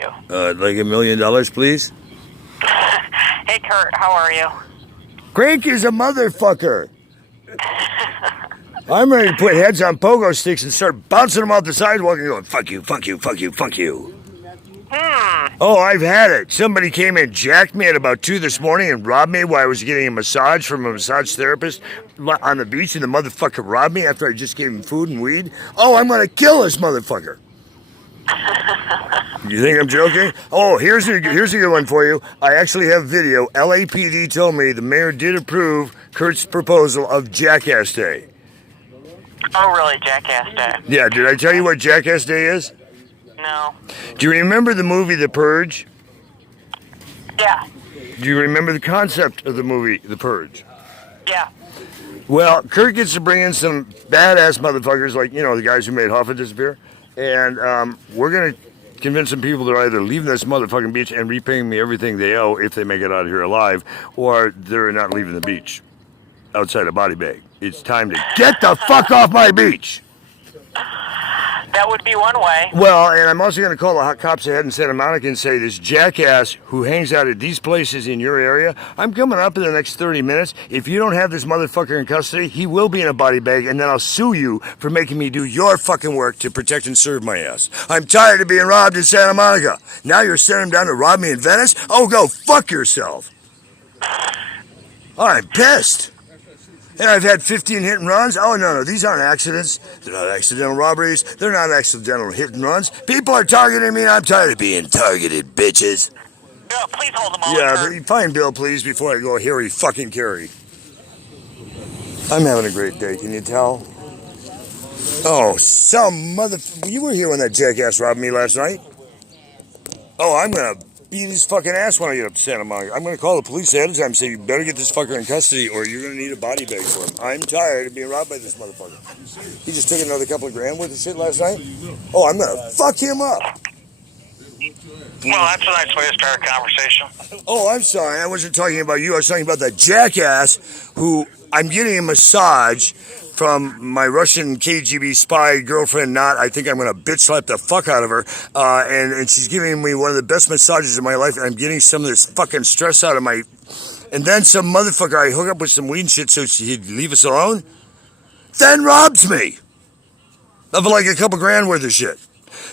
you? Like $1 million, please? Hey, Kurt, how are you? Crank is a motherfucker. I'm ready to put heads on pogo sticks and start bouncing them off the sidewalk and going, fuck you, fuck you, fuck you, fuck you. Oh, I've had it. Somebody came and jacked me at about 2 this morning and robbed me while I was getting a massage from a massage therapist on the beach, and the motherfucker robbed me after I just gave him food and weed. Oh, I'm going to kill this motherfucker. You think I'm joking? Oh, here's a good one for you. I actually have video. LAPD told me the mayor did approve Kurt's proposal of Jackass Day. Oh, really, Jackass Day? Yeah, did I tell you what Jackass Day is? No. Do you remember the movie The Purge? Yeah. Do you remember the concept of the movie The Purge? Yeah. Well, Kurt gets to bring in some badass motherfuckers like, you know, the guys who made Hoffa disappear. And we're going to convince some people they're either leaving this motherfucking beach and repaying me everything they owe if they make it out of here alive, or they're not leaving the beach outside a body bag. It's time to get the fuck off my beach. That would be one way. Well, and I'm also going to call the hot cops ahead in Santa Monica and say, this jackass who hangs out at these places in your area, I'm coming up in the next 30 minutes. If you don't have this motherfucker in custody, he will be in a body bag, and then I'll sue you for making me do your fucking work to protect and serve my ass. I'm tired of being robbed in Santa Monica. Now you're sending him down to rob me in Venice? Oh, go fuck yourself. I'm pissed. And I've had 15 hit and runs. Oh, no, these aren't accidents. They're not accidental robberies. They're not accidental hit and runs. People are targeting me. I'm tired of being targeted, bitches. Bill, please hold them on. Yeah, find Bill, please, before I go Harry fucking Carey. I'm having a great day, can you tell? Oh, some mother... You were here when that jackass robbed me last night. Oh, I'm going to beat his fucking ass when I get up to Santa Monica. I'm going to call the police ahead of time and say, you better get this fucker in custody or you're going to need a body bag for him. I'm tired of being robbed by this motherfucker. He just took another couple of grand worth of shit last night. Oh, I'm going to fuck him up. Well, that's a nice way to start a conversation. Oh, I'm sorry. I wasn't talking about you. I was talking about that jackass who I'm getting a massage from my Russian KGB spy girlfriend, Not. I think I'm going to bitch slap the fuck out of her. And she's giving me one of the best massages of my life. And I'm getting some of this fucking stress out of my... And then some motherfucker I hook up with some weed and shit so he'd leave us alone. Then robs me of like a couple grand worth of shit.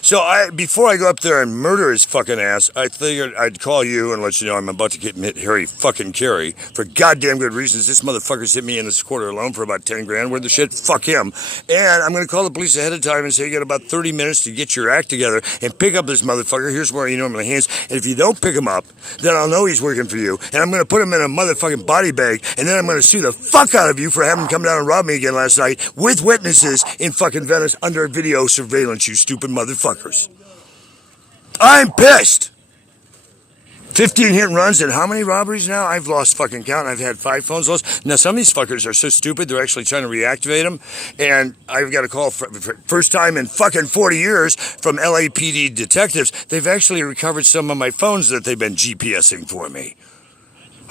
So before I go up there and murder his fucking ass, I figured I'd call you and let you know I'm about to get hit Harry fucking Carey for goddamn good reasons. This motherfucker's hit me in this quarter alone for about 10 grand worth of shit. Fuck him. And I'm going to call the police ahead of time and say you got about 30 minutes to get your act together and pick up this motherfucker. Here's where you normally hands. And if you don't pick him up, then I'll know he's working for you. And I'm going to put him in a motherfucking body bag. And then I'm going to sue the fuck out of you for having him come down and rob me again last night with witnesses in fucking Venice under video surveillance, you stupid motherfuckers. I'm pissed. 15 hit and runs and how many robberies now? I've lost fucking count. I've had 5 phones lost. Now, some of these fuckers are so stupid, they're actually trying to reactivate them. And I've got a call for first time in fucking 40 years from LAPD detectives. They've actually recovered some of my phones that they've been GPSing for me.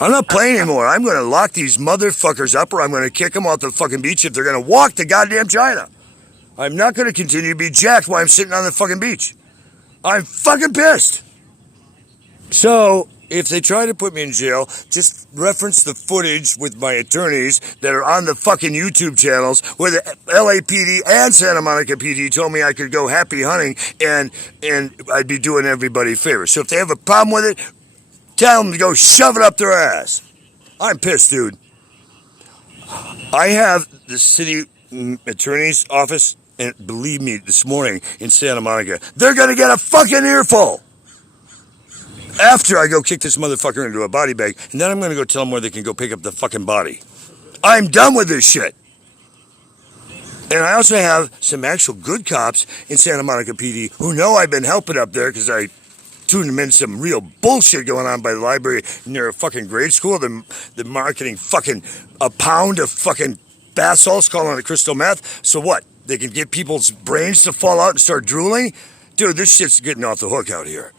I'm not playing anymore. I'm going to lock these motherfuckers up or I'm going to kick them off the fucking beach if they're going to walk to goddamn China. I'm not going to continue to be jacked while I'm sitting on the fucking beach. I'm fucking pissed. So, if they try to put me in jail, just reference the footage with my attorneys that are on the fucking YouTube channels where the LAPD and Santa Monica PD told me I could go happy hunting and I'd be doing everybody a favor. So if they have a problem with it, tell them to go shove it up their ass. I'm pissed, dude. I have the city attorney's office, and believe me, this morning in Santa Monica, they're going to get a fucking earful after I go kick this motherfucker into a body bag, and then I'm going to go tell them where they can go pick up the fucking body. I'm done with this shit. And I also have some actual good cops in Santa Monica PD who know I've been helping up there because I tuned them in some real bullshit going on by the library near a fucking grade school. They're marketing fucking a pound of fucking bath salts, calling it crystal meth. So what? They can get people's brains to fall out and start drooling? Dude, this shit's getting off the hook out here.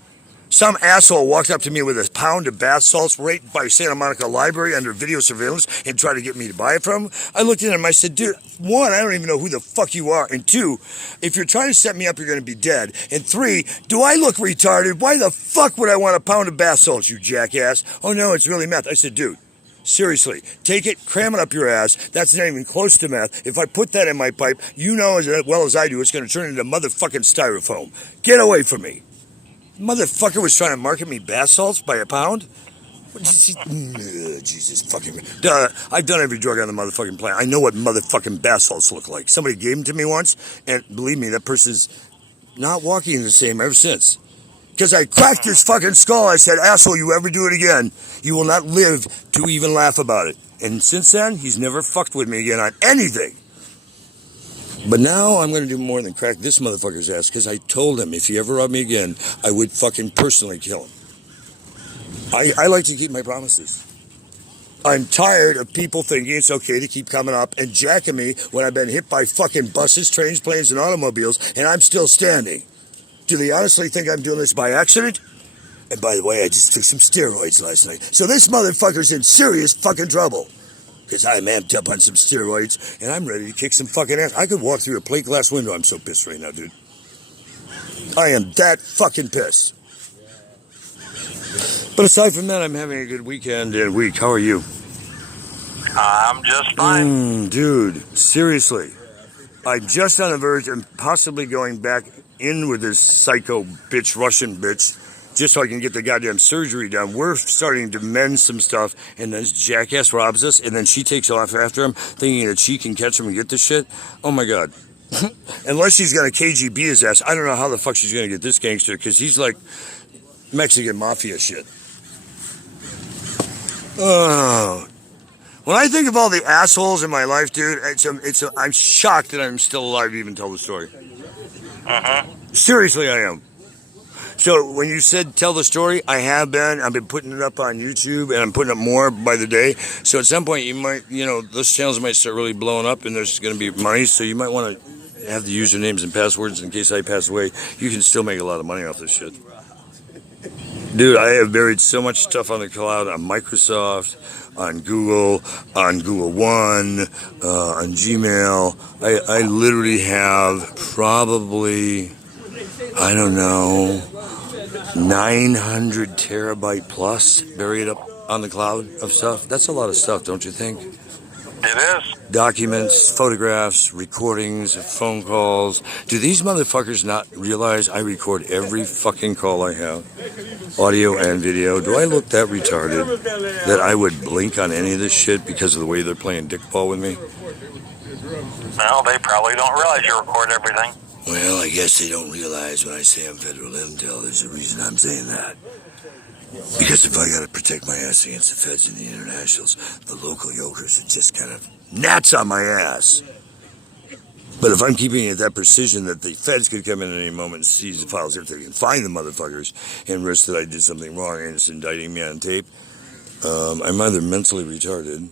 Some asshole walked up to me with a pound of bath salts right by Santa Monica Library under video surveillance and tried to get me to buy it from him. I looked at him, I said, dude, one, I don't even know who the fuck you are. And two, if you're trying to set me up, you're going to be dead. And three, do I look retarded? Why the fuck would I want a pound of bath salts, you jackass? Oh no, it's really meth. I said, dude, seriously, take it, cram it up your ass. That's not even close to meth. If I put that in my pipe, you know as well as I do, it's going to turn into motherfucking styrofoam. Get away from me. Motherfucker was trying to market me bath salts by a pound? Jesus fucking... I've done every drug on the motherfucking planet. I know what motherfucking bath salts look like. Somebody gave them to me once, and believe me, that person's not walking the same ever since. Because I cracked his fucking skull. I said, asshole, you ever do it again, you will not live to even laugh about it. And since then, he's never fucked with me again on anything. But now I'm going to do more than crack this motherfucker's ass, because I told him if he ever robbed me again, I would fucking personally kill him. I like to keep my promises. I'm tired of people thinking it's okay to keep coming up and jacking me when I've been hit by fucking buses, trains, planes, and automobiles, and I'm still standing. Do they honestly think I'm doing this by accident? And by the way, I just took some steroids last night. So this motherfucker's in serious fucking trouble. Because I'm amped up on some steroids, and I'm ready to kick some fucking ass. I could walk through a plate glass window. I'm so pissed right now, dude. I am that fucking pissed. But aside from that, I'm having a good weekend and week. How are you? I'm just fine. Dude, seriously. I'm just on the verge of possibly going back in with this psycho bitch, Russian bitch, just so I can get the goddamn surgery done. We're starting to mend some stuff, and this jackass robs us, and then she takes off after him, thinking that she can catch him and get this shit. Oh my god. Unless she's gonna KGB his ass, I don't know how the fuck she's gonna get this gangster, because he's like Mexican mafia shit. Oh. When I think of all the assholes in my life, dude, I'm shocked that I'm still alive to even tell the story. Seriously, I am. So when you said tell the story, I've been putting it up on YouTube, and I'm putting up more by the day. So at some point you might, those channels might start really blowing up, and there's going to be money. So you might want to have the usernames and passwords in case I pass away. You can still make a lot of money off this shit. Dude, I have buried so much stuff on the cloud, on Microsoft, on Google One, on Gmail. I literally have probably, I don't know, 900 terabyte plus buried up on the cloud of stuff. That's a lot of stuff, don't you think? It is. Documents, photographs, recordings, phone calls. Do these motherfuckers not realize I record every fucking call I have? Audio and video. Do I look that retarded that I would blink on any of this shit because of the way they're playing dickball with me? Well, they probably don't realize you record everything. Well, I guess they don't realize when I say I'm federal intel, there's a reason I'm saying that. Because if I gotta protect my ass against the feds and the internationals, the local yokers are just kind of gnats on my ass. But if I'm keeping it that precision that the feds could come in at any moment and seize the files if they can find the motherfuckers and risk that I did something wrong and it's indicting me on tape, I'm either mentally retarded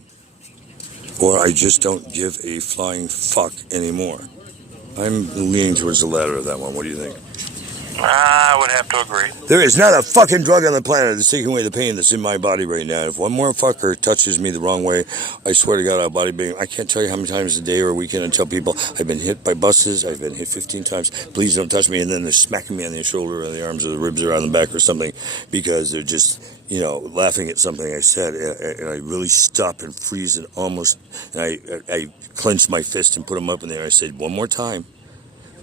or I just don't give a flying fuck anymore. I'm leaning towards the latter of that one. What do you think? I would have to agree. There is not a fucking drug on the planet that's taking away the pain that's in my body right now. If one more fucker touches me the wrong way, I swear to God, I'll body bang. I can't tell you how many times a day or a weekend I tell people I've been hit by buses. I've been hit 15 times. Please don't touch me. And then they're smacking me on the shoulder or the arms or the ribs or on the back or something because they're just, laughing at something I said. And I really stop and freeze and almost, and I clench my fist and put them up in there. I said, one more time.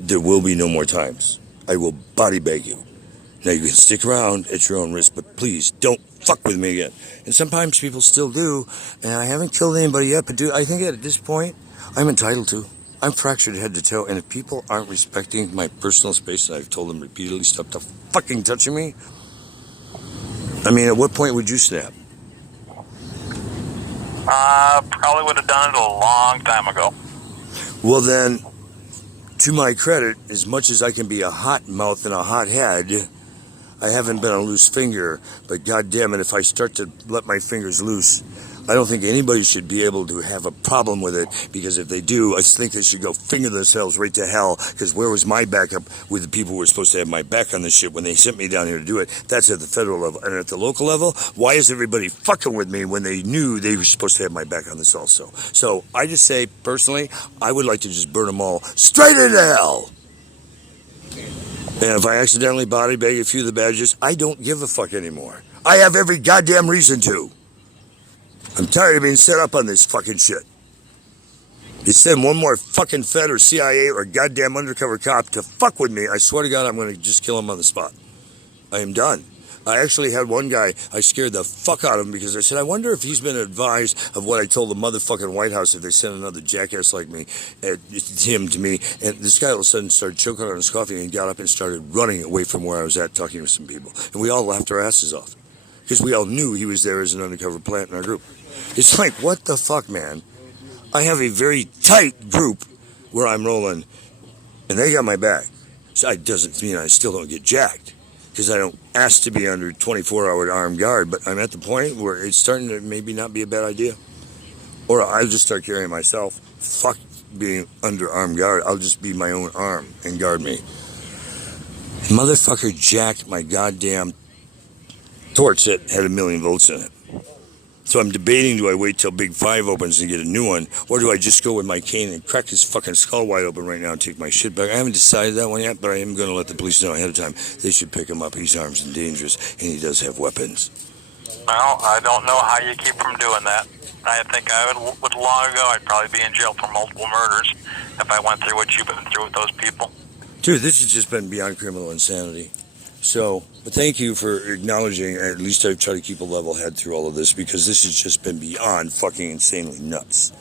There will be no more times. I will body bag you. Now you can stick around at your own risk, but please don't fuck with me again. And sometimes people still do, and I haven't killed anybody yet, but dude, I think at this point, I'm entitled to. I'm fractured head to toe, and if people aren't respecting my personal space, and I've told them repeatedly, stop the fucking touching me, I mean, at what point would you snap? Probably would have done it a long time ago. Well then, to my credit, as much as I can be a hot mouth and a hot head, I haven't been a loose finger, but goddamn it, if I start to let my fingers loose, I don't think anybody should be able to have a problem with it, because if they do, I think they should go finger themselves right to hell, because where was my backup with the people who were supposed to have my back on this shit when they sent me down here to do it? That's at the federal level. And at the local level, why is everybody fucking with me when they knew they were supposed to have my back on this also? So I just say, personally, I would like to just burn them all straight into hell. And if I accidentally body bag a few of the badges, I don't give a fuck anymore. I have every goddamn reason to. I'm tired of being set up on this fucking shit. You send one more fucking Fed or CIA or goddamn undercover cop to fuck with me, I swear to God, I'm going to just kill him on the spot. I am done. I actually had one guy, I scared the fuck out of him because I said, I wonder if he's been advised of what I told the motherfucking White House if they send another jackass like me, him to me. And this guy all of a sudden started choking on his coffee and got up and started running away from where I was at talking to some people. And we all laughed our asses off because we all knew he was there as an undercover plant in our group. It's like, what the fuck, man? I have a very tight group where I'm rolling, and they got my back. So it doesn't mean I still don't get jacked, because I don't ask to be under 24-hour armed guard, but I'm at the point where it's starting to maybe not be a bad idea. Or I'll just start carrying myself. Fuck being under armed guard. I'll just be my own arm and guard me. Motherfucker jacked my goddamn torch that had 1 million volts in it. So I'm debating, do I wait till Big 5 opens and get a new one, or do I just go with my cane and crack his fucking skull wide open right now and take my shit back? I haven't decided that one yet, but I am going to let the police know ahead of time. They should pick him up. He's armed and dangerous, and he does have weapons. Well, I don't know how you keep from doing that. I think I would long ago, I'd probably be in jail for multiple murders if I went through what you've been through with those people. Dude, this has just been beyond criminal insanity. So, but thank you for acknowledging, at least I've tried to keep a level head through all of this, because this has just been beyond fucking insanely nuts.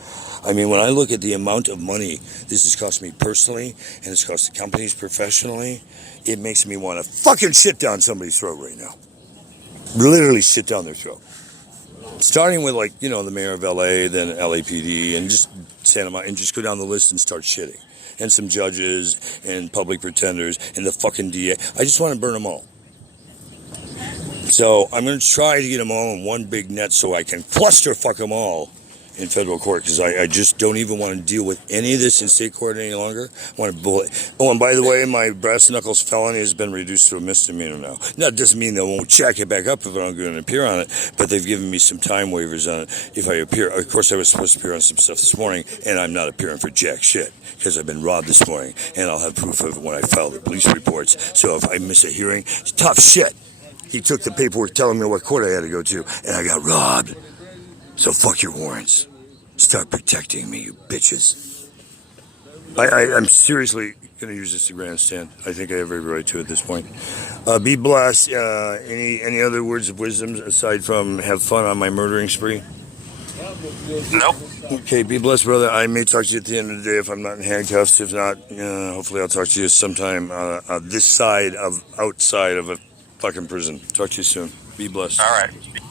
I mean, when I look at the amount of money this has cost me personally, and it's cost the companies professionally, it makes me want to fucking shit down somebody's throat right now. Literally shit down their throat. Starting with, like, you know, the mayor of LA, then LAPD, and just Santa Monica, and just go down the list and start shitting. And some judges and public pretenders and the fucking DA. I just want to burn them all. So I'm going to try to get them all in one big net so I can cluster fuck them all in federal court, because I just don't even want to deal with any of this in state court any longer. I want to bullet. Oh, and by the way, my brass knuckles felony has been reduced to a misdemeanor now. That doesn't mean they won't check it back up if I don't go and appear on it, but they've given me some time waivers on it if I appear. Of course, I was supposed to appear on some stuff this morning, and I'm not appearing for jack shit because I've been robbed this morning, and I'll have proof of it when I file the police reports. So if I miss a hearing, it's tough shit. He took the paperwork telling me what court I had to go to, and I got robbed. So fuck your warrants. Start protecting me, you bitches. I'm seriously going to use this to grandstand. I think I have every right to at this point. Be blessed. Any other words of wisdom aside from have fun on my murdering spree? Nope. Okay, be blessed, brother. I may talk to you at the end of the day if I'm not in handcuffs. If not, hopefully I'll talk to you sometime outside of a fucking prison. Talk to you soon. Be blessed. All right.